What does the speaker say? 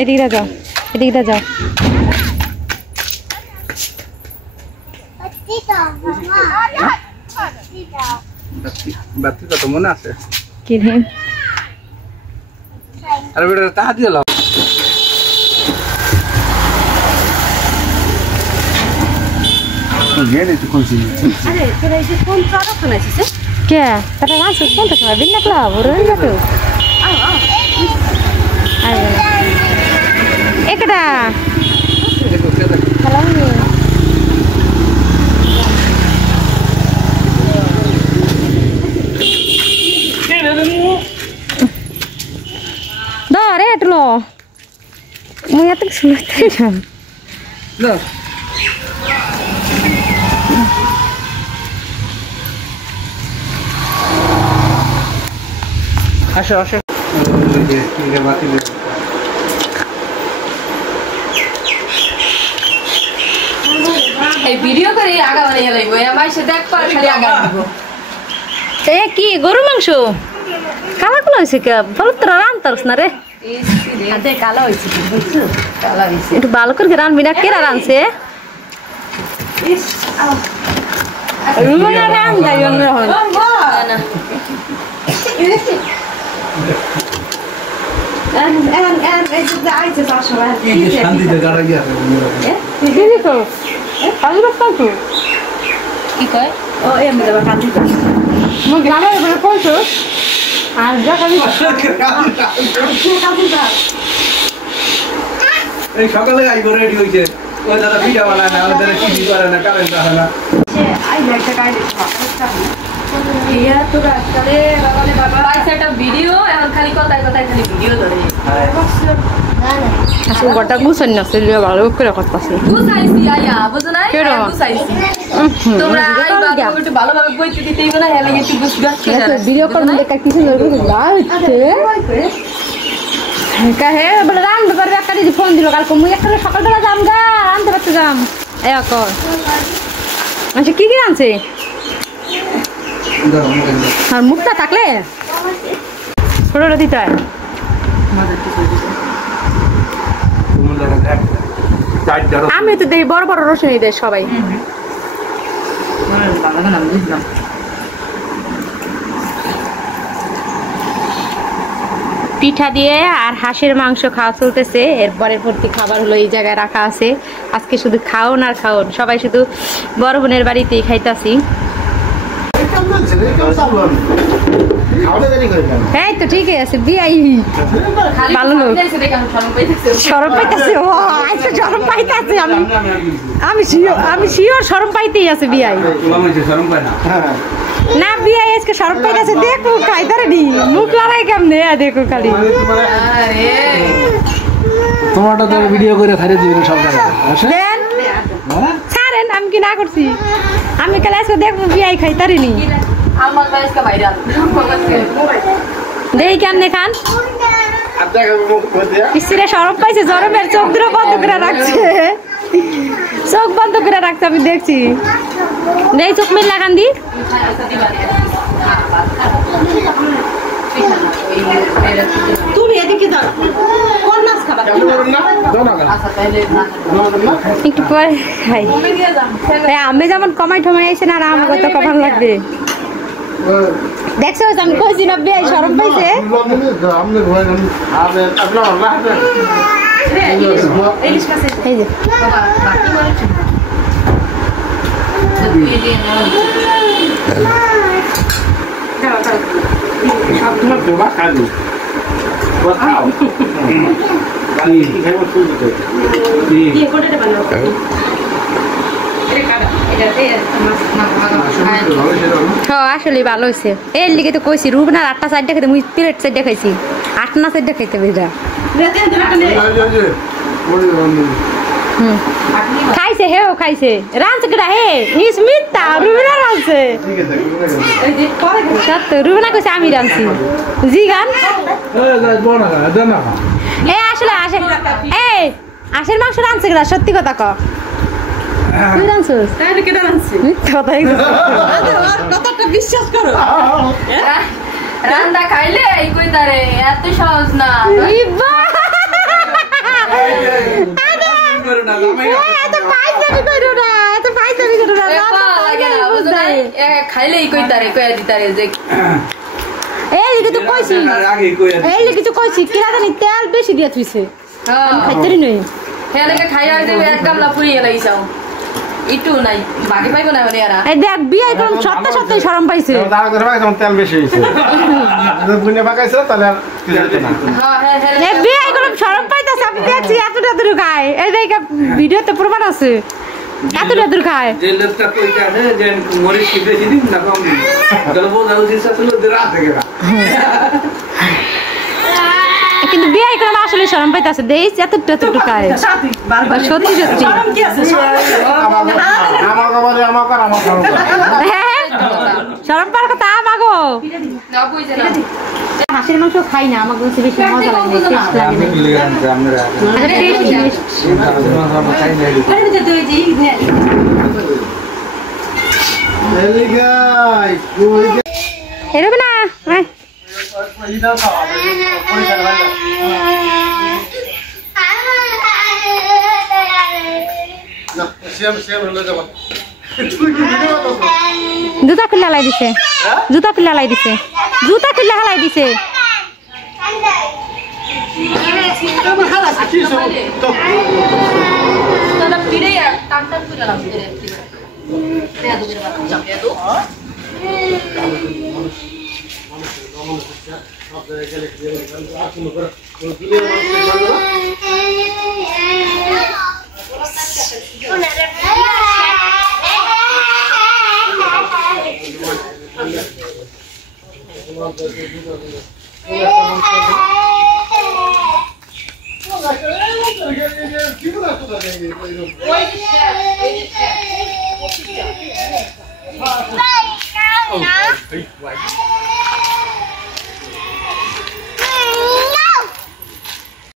এদিকে যাও, এদিকে যাও। বাতি কত মনে আছে কি রে? আরে বেটা তাহা দিয়ে লাও। গেলে তো কোন সিন? আরে তোরা এই যে কোন প্রোডাক্ট বানাইছিস? কে? তারা রাসু কোনটা খাবে? বিনা ক্লাব ওরে যাবে। আরে একটা দেখো কে দেখো। সালাম ধরে এটলো মুই এত শুনতে না আসো আসো এই বাতি দে এই ভিডিও করে আগা বানাইয়া লাইবো আমার সাথে দেখ পর খালি আগা দিব এ কি গরু মাংস কালা কালা হইছে কে বল তোরা রান্তারস না রে আতে কালো হইছে বুঝছো কালো হইছে একটু ভালো করে রান্নবি না কেরা রানছে ইস রুমনা রান যাই অন্য হল না এই যে আইছে সবসময় এই যে শান্তিতে গাড়া গিয়া কি দিছো আলু রাস্তা তো কি কয় ও এমনি দেবা কাটি মো গ্রামে বলে কইছো আর যা খালি এই সকালে আইবো রেডি হইছে ওই দাদা পিঠা বানায় না ওই দাদা টিভি করে না কারেন্ট আসে না সে আই একটা কাজ ইয়া তো রাস্তারে বাবালে বাবা পাইছে একটা ভিডিও এখন খালি কথায় কথায় খালি ভিডিও ধরে আসল গটা গুছন না সেলিয়া ভালো করে করতাছি বুঝাইছি আয়া বুঝো না বুঝাইছি তোমরা আইবা একটু ভালোভাবে বইতে দিতেই না হেলে একটু বুঝবাচ্ছি না ভিডিও কল দেখা কিছু লগে লাইতে কাহে বলে রান করে একটা দি ফোন দিল কাল মুই একটা সকালবেলা যাম গা আনতে পারতে যাম এই কর আচ্ছা কি কি আনছে আর মুখটা থাকলে ফটোটা দিতে হয় আমি তো দেখি বড় বড় রসুন দেয় সবাই পিঠা দিয়ে আর হাঁসের মাংস খাওয়া চলতেছে এরপরের প্রতি খাবার হলো এই জায়গায় রাখা আছে আজকে শুধু খাওন আর খাওন সবাই শুধু বড় বোনের বাড়িতেই খাইতাছি এই তো ঠিকই আছে বিয়াই ভালো লোক শরম পাইতেছে ও আচ্ছা শরম পাইতেছে আমি শিওর শরম পাইতেই আছে বিয়াই না বিয়াই আজকে শরম পাইতেছে দেখো খাইতারে নি মুখ লড়াই কেমনে দেখো খালি তোমারটা তো ভিডিও করে ছাড়িয়ে দিবেন সব জায়গায় দেন ছাড়েন আমি কি না করছি আমি কাল আজকে দেখবো বিয়াই খাইতারে নি আমার বাইসকা ভাইরাল দেই কেমনে খান ইসিরে শরম পাইছে জরমের চোখ দুটো বন্ধ করে রাখছে চোখ বন্ধ করে রাখছে আমি দেখছি দেই চোখ মিল লাগান দি তুমি এদিকে দাও কোন নাচ খাবার একটু পরে খাই আমি যেমন কমাই ঠমাই আইছে না আর আমার কত কমান লাগবে দেখছো আমি কইছি না বিয়াই শরম পাইছে এই যে আসলে ভালো হয়েছে এর লিগে তো কইছি রুবনার 8টা 4টা খেতে মুই প্লেট 4টা খাইছি 8 না 4টা খাইতে বেজা খাইছে হেও খাইছে রাঁচ গড়া হে ইসমিতা রুবনা রাঁচে সত্য রুবনা কইছে আমি রাঁচি জি গান এ আসলে আসে এই আশের মাংস রাঁচে গড়া সত্যি কথা ক তুই রাঁচছিস তাহলে কেন রাঁচছি কথাই কথাটা বিশ্বাস করো রান্না খাইলে এই কইতারে এত সহজ না খাইলেই কই তারে কইয়া দিতারে যে এই লিখে তো কইছি এই লিখে তো কইছি কিরা জানি তেল বেশি দিয়া থইছে আমি খাইতেরি নই হ্যাঁ লেগে খাইয়া যে এক গামলা পুরিয়ে লাইছাও ইটু নাই বাকি পাইবো না মানে এরা এই দেখ বিয়ে করম সত্য সত্যই শরম পাইছে দাঁড়া করে ভাই তখন তেল বেশি হইছে যদি বুনে পাকাইছে তাহলে আর কিছু হতো না হ্যাঁ হ্যাঁ হ্যাঁ এই বিয়ে করম শরম পাইতাছে আমি দেখছি এতটা দূর খায় এই দেখ ভিডিওতে প্রমাণ আছে এতটা দূর খায় যে লোকটা কইতা আছে যে মরিচ কি বেশি দিন না কম দিন গলবো দাও দিছে আসলে রাত থেকে কিন্তু বিয়ে করম আসলে শরম পাইতাছে দেইছ এতটা দূর খায় বারবার সত্যি সত্যি আমার হ্যাঁ শরম পার কথা আমাগো না বুঝে না হাঁসের মাংস খাই না আমাকে কাছে বেশি মজা লাগে টেস্ট লাগে এরবে না জুতা খুলে হালাই দিছে জুতা খুলে হালাই দিছে জুতা খুলে হালাই দিছে তোরা ফিরে টান টান করে লাগছে রে দেয়া দুপুরে ভাত চাপিয়ে দাও